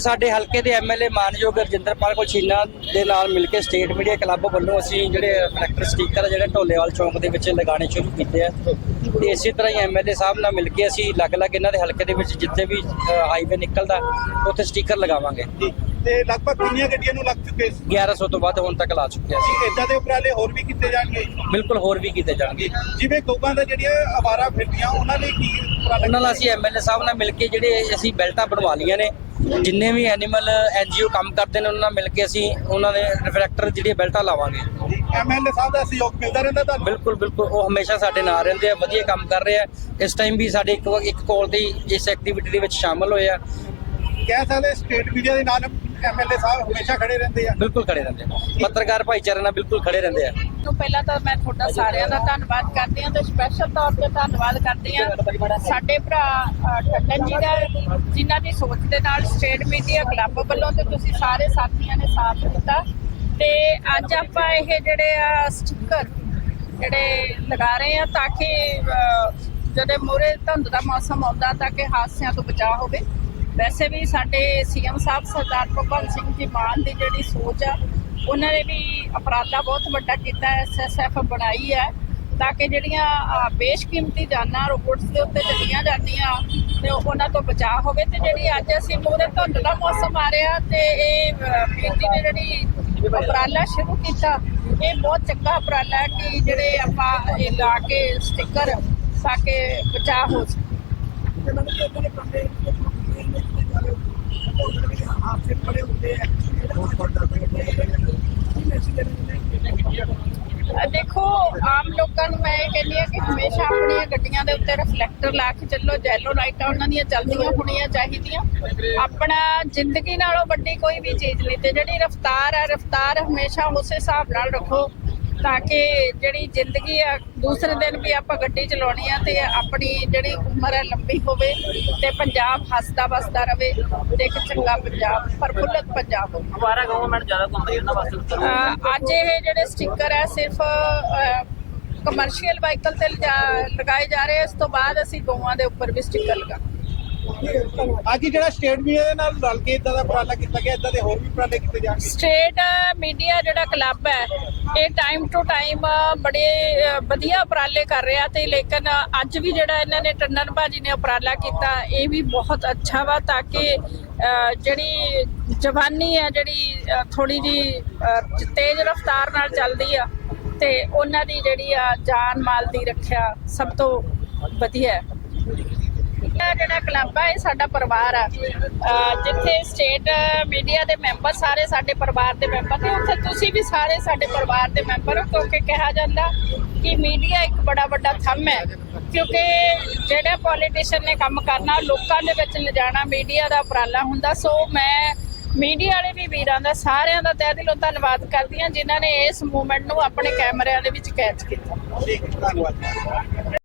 ਸਾਡੇ ਹਲਕੇ ਦੇ ਐਮਐਲਏ ਮਾਨਯੋਗ ਰਜਿੰਦਰਪਾਲ ਕੋਛੀਨਾ ਦੇ ਨਾਲ ਮਿਲ ਕੇ ਸਟੇਟ ਮੀਡੀਆ ਕਲੱਬ ਵੱਲੋਂ ਅਸੀਂ ਜਿਹੜੇ ਕਲੈਕਟਰ ਸਟicker ਜਿਹੜੇ ਢੋਲੇਵਾਲ ਚੌਂਕ ਦੇ ਵਿੱਚ ਲਗਾਉਣੇ ਸ਼ੁਰੂ ਕੀਤੇ ਆ। ਤੇ ਇਸੇ ਤਰ੍ਹਾਂ ਹੀ ਐਮਐਲਏ ਸਾਹਿਬ ਨਾਲ ਮਿਲ ਕੇ ਅਸੀਂ ਅਲੱਗ-ਅਲੱਗ ਇਹਨਾਂ ਦੇ ਹਲਕੇ ਦੇ ਵਿੱਚ ਜਿੱਥੇ ਵੀ ਹਾਈਵੇ ਨਿਕਲਦਾ, ਉੱਥੇ ਸਟicker ਲਗਾਵਾਂਗੇ। ਤੇ ਲਗਭਗ ਕਿੰਨੀਆਂ ਗੱਡੀਆਂ ਨੂੰ ਲੱਗ ਚੁੱਕੇ ਸੀ? 1100 ਤੋਂ ਵੱਧ ਹੁਣ ਤੱਕ ਲਾ ਚੁੱਕੇ ਅਸੀਂ ਇਦਾਂ ਦੇ ਉਪਰਾਲੇ ਹੋਰ ਵੀ ਕੀਤੇ ਜਾਣਗੇ? ਬਿਲਕੁਲ ਹੋਰ ਵੀ ਕੀਤੇ ਜਾਣਗੇ। ਜਿਵੇਂ ਗਊਆਂ ਦਾ ਜਿਹੜੀਆਂ ਅਵਾਰਾ ਫਿਰਦੀਆਂ ਉਹਨਾਂ ਲਈ ਕੀ ਉਪਰਾਲੇ? ਉਹਨਾਂ ਨਾਲ ਅਸੀਂ ਐਮਐਲਏ ਸਾਹਿਬ ਨਾਲ ਮਿਲ ਕੇ ਜਿਹੜੇ ਅਸੀਂ ਬੈਲਟਾਂ ਬਣਵਾ ਲਈਆਂ ਨੇ ਜਿੰਨੇ ਵੀ ਐਨੀਮਲ ਐਨਜੀਓ ਕੰਮ ਕਰਦੇ ਨੇ ਉਹਨਾਂ ਨਾਲ ਮਿਲ ਕੇ ਅਸੀਂ ਉਹਨਾਂ ਦੇ ਰਿਫਲੈਕਟਰ ਜਿਹੜੀਆਂ ਬੈਲਟਾਂ ਲਾਵਾਂਗੇ। ਐਮਐਲਏ ਸਾਹਿਬ ਦਾ ਸਹਿਯੋਗ ਮਿਲਦਾ ਰਹਿੰਦਾ ਤੁਹਾਨੂੰ? ਬਿਲਕੁਲ ਬਿਲਕੁਲ ਉਹ ਹਮੇਸ਼ਾ ਸਾਡੇ ਨਾਲ ਰਹਿੰਦੇ ਆ ਵਧੀਆ ਕੰਮ ਕਰ ਰਹੇ ਆ। ਇਸ ਟਾਈਮ ਵੀ ਸਾਡੇ ਇੱਕ ਇੱਕ ਕਾਲ ਦੀ ਇਸ ਐਕਟੀਵਿਟੀ ਦੇ ਵਿੱਚ ਸ਼ਾਮਲ ਹੋਏ ਆ। ਕਹਿ ਸਕਦੇ ਸਟੇਟ ਮੀਡੀਆ ਦੇ ਨਾਲ ਐਮਐਲਏ ਸਾਹਿਬ ਹਮੇਸ਼ਾ ਖੜੇ ਰਹਿੰਦੇ ਆ। ਬਿਲਕੁਲ ਖੜੇ ਰਹਿੰਦੇ ਆ। ਪੱਤਰਕਾਰ ਭਾਈਚਾਰੇ ਨਾਲ ਬਿਲਕੁਲ ਖੜੇ ਰਹਿੰਦੇ ਆ। ਤੋਂ ਪਹਿਲਾਂ ਤਾਂ ਮੈਂ ਤੁਹਾਡਾ ਸਾਰਿਆਂ ਦਾ ਧੰਨਵਾਦ ਕਰਦੀ ਹਾਂ ਤੇ ਸਪੈਸ਼ਲ ਤੌਰ ਤੇ ਧੰਨਵਾਦ ਕਰਦੀ ਹਾਂ ਸਾਡੇ ਭਰਾ ਅ, ਠੱਟਨ ਜੀ ਦਾ ਜਿਨ੍ਹਾਂ ਦੀ ਸੋਚ ਦੇ ਨਾਲ ਸਟੇਟ ਮੀਡੀਆ ਕਲੱਬ ਵੱਲੋਂ ਤੇ ਤੁਸੀਂ ਸਾਰੇ ਸਾਥੀਆਂ ਨੇ ਸਾਥ ਦਿੱਤਾ। ਤੇ ਅੱਜ ਆਪਾਂ ਇਹ ਜਿਹੜੇ ਆ ਸਟicker ਜਿਹੜੇ ਲਗਾ ਰਹੇ ਆ ਤਾਂ ਕਿ ਜਦੋਂ ਮੂਰੇ ਧੁੰਦ ਦਾ ਮੌਸਮ ਆਉਂਦਾ ਤਾਂ ਕਿ ਹਾਦਸਿਆਂ ਤੋਂ ਬਚਾਅ ਹੋਵੇ। ਵੈਸੇ ਵੀ ਸਾਡੇ ਸੀਐਮ ਸਾਹਿਬ ਸਰਦਾਰ ਭਗਵੰਤ ਸਿੰਘ ਜੀ ਮਾਨ ਦੀ ਜਿਹੜੀ ਸੋਚ ਆ ਉਹਨਾਂ ਨੇ ਵੀ ਅਪਰਾਧਾ ਬਹੁਤ ਵੱਡਾ ਕੀਤਾ ਐਸਐਸਐਫ ਬਣਾਈ ਹੈ ਤਾਂ ਕਿ ਜਿਹੜੀਆਂ ਬੇਸ਼ਕੀਮਤੀ ਜਾਨਾਂ ਰੋਡਸ ਦੇ ਉੱਤੇ ਚੱਲੀਆਂ ਜਾਂਦੀਆਂ ਤੇ ਉਹਨਾਂ ਤੋਂ ਬਚਾਅ ਹੋਵੇ ਤੇ ਜਿਹੜੀ ਅੱਜ ਅਸੀਂ ਮੂਰੇ ਧੁੰਦ ਦਾ ਮੌਸਮ ਆ ਰਿਹਾ ਤੇ ਇਹ ਅ, ਨੇ ਜਿਹੜੀ ਉਪਰਾਲਾ ਸ਼ੁਰੂ ਕੀਤਾ ਇਹ ਬਹੁਤ ਚੰਗਾ ਉਪਰਾਲਾ ਹੈ ਕਿ ਜਿਹੜੇ ਆਪਾਂ ਇਹ ਲਾ ਕੇ ਸਟicker ਤਾਂ ਕਿ ਬਚਾਅ ਹੋ ਸਕੇ। ਦੇਖੋ, ਆਮ ਲੋਕਾਂ ਨੂੰ ਮੈਂ ਇਹ ਕਹਿੰਦੀ ਆ ਕਿ ਹਮੇਸ਼ਾ ਆਪਣੀਆਂ ਗੱਡੀਆਂ ਦੇ ਉੱਤੇ ਰਿਫਲੈਕਟਰ ਲਾ ਕੇ ਚੱਲੋ ਜੈਲੋ ਲਾਈਟਾਂ ਉਹਨਾਂ ਦੀਆਂ ਚਲਦੀਆਂ ਹੋਣੀਆਂ ਚਾਹੀਦੀਆਂ। ਆਪਣਾ ਜ਼ਿੰਦਗੀ ਨਾਲੋਂ ਵੱਡੀ ਕੋਈ ਵੀ ਚੀਜ਼ ਨਹੀਂ ਤੇ ਜਿਹੜੀ ਰਫ਼ਤਾਰ ਆ, ਰਫ਼ਤਾਰ ਹਮੇਸ਼ਾ ਉਸੇ ਹਿਸਾਬ ਨਾਲ ਰੱਖੋ। ਤਾਂ ਕਿ ਜਿਹੜੀ ਜ਼ਿੰਦਗੀ ਆ ਦੂਸਰੇ ਦਿਨ ਵੀ ਆਪਾਂ ਗੱਡੀ ਚਲਾਉਣੀ ਆ ਤੇ ਆਪਣੀ ਜਿਹੜੀ ਉਮਰ ਹੈ ਲੰਬੀ ਹੋਵੇ ਤੇ ਪੰਜਾਬ ਹੱਸਦਾ ਵਸਦਾ ਰਵੇ ਤੇ ਇੱਕ ਚੰਗਾ ਪੰਜਾਬ ਪ੍ਰਫੁੱਲਤ ਪੰਜਾਬ ਹੋਵੇ ਅਵਾਰਾ ਗਵਰਨਮੈਂਟ ਜ਼ਿਆਦਾ ਘੁੰਮਦੀ ਉਹਨਾਂ ਵਾਸਤੇ ਅੱਜ ਇਹ ਜਿਹੜੇ ਸਟicker ਹੈ ਸਿਰਫ ਕਮਰਸ਼ੀਅਲ ਵਾਹੀਕਲ ਤੇ ਲਗਾਏ ਜਾ ਰਹੇ। ਇਸ ਤੋਂ ਬਾਅਦ ਅਸੀਂ ਗਊਆਂ ਦੇ ਉੱਪਰ ਵੀ ਸਟicker ਲਗਾ ਅੱਜ ਜਿਹੜਾ ਸਟੇਟ ਮੀਡੀਆ ਦੇ ਨਾਲ ਰਲ ਕੇ ਇਦਾਂ ਦਾ ਉਪਰਾਲਾ ਕੀਤਾ ਗਿਆ, ਇਦਾਂ ਦੇ ਹੋਰ ਵੀ ਉਪਰਾਲੇ ਕੀਤੇ ਜਾਣਗੇ? ਸਟੇਟ ਮੀਡੀਆ ਜਿਹੜਾ ਕਲੱਬ ਹੈ, ਇਹ ਟਾਈਮ ਟੂ ਟਾਈਮ ਬੜੇ ਵਧੀਆ ਉਪਰਾਲੇ ਕਰ ਰਿਹਾ ਤੇ ਲੇਕਿਨ ਅੱਜ ਵੀ ਜਿਹੜਾ ਇਹਨਾਂ ਨੇ ਟੰਡਨ ਬਾਜੀ ਨੇ ਉਪਰਾਲਾ ਕੀਤਾ, ਇਹ ਵੀ ਬਹੁਤ ਅੱਛਾ ਵਾ ਤਾਂ ਕਿ ਜਿਹੜੀ ਜਵਾਨੀ ਹੈ, ਜਿਹੜੀ ਥੋੜੀ ਜੀ ਤੇਜ਼ ਰਫ਼ਤਾਰ ਨਾਲ ਚੱਲਦੀ ਆ ਤੇ ਉਹਨਾਂ ਦੀ ਜਿਹੜੀ ਆ ਜਾਨ ਮਾਲ ਦੀ ਰੱਖਿਆ ਸਭ ਤੋਂ ਵਧੀਆ ਹੈ। ਜਿਹੜਾ ਕਲੱਬ ਹੈ ਇਹ ਸਾਡਾ ਪਰਿਵਾਰ ਆ। ਜਿੱਥੇ ਸਟੇਟ ਮੀਡੀਆ ਦੇ ਮੈਂਬਰ ਸਾਰੇ ਸਾਡੇ ਪਰਿਵਾਰ ਦੇ ਮੈਂਬਰ ਨੇ, ਉੱਥੇ ਤੁਸੀਂ ਵੀ ਸਾਰੇ ਸਾਡੇ ਪਰਿਵਾਰ ਦੇ ਮੈਂਬਰ ਹੋ, ਕਿਉਂਕਿ ਕਿਹਾ ਜਾਂਦਾ ਕਿ ਮੀਡੀਆ ਇੱਕ ਬੜਾ ਵੱਡਾ ਥੰਮ ਹੈ। ਕਿਉਂਕਿ ਜਿਹੜੇ ਪੋਲੀਟੀਸ਼ੀਅਨ ਨੇ ਕੰਮ ਕਰਨਾ, ਲੋਕਾਂ ਦੇ ਵਿੱਚ ਲਿਜਾਣਾ ਮੀਡੀਆ ਦਾ ਉਪਰਾਲਾ ਹੁੰਦਾ। ਸੋ ਮੈਂ ਮੀਡੀਆ ਵਾਲੇ ਵੀ ਵੀਰਾਂ ਦਾ, ਸਾਰਿਆਂ ਦਾ ਤਹਿ ਦਿਲੋਂ ਧੰਨਵਾਦ ਕਰਦੀ ਹਾਂ, ਜਿਨ੍ਹਾਂ ਨੇ ਇਸ ਮੂਵਮੈਂਟ ਨੂੰ ਆਪਣੇ ਕੈਮਰਿਆਂ ਦੇ ਵਿੱਚ ਕੈਚ ਕੀਤਾ। ਠੀਕ ਧੰਨਵਾਦ।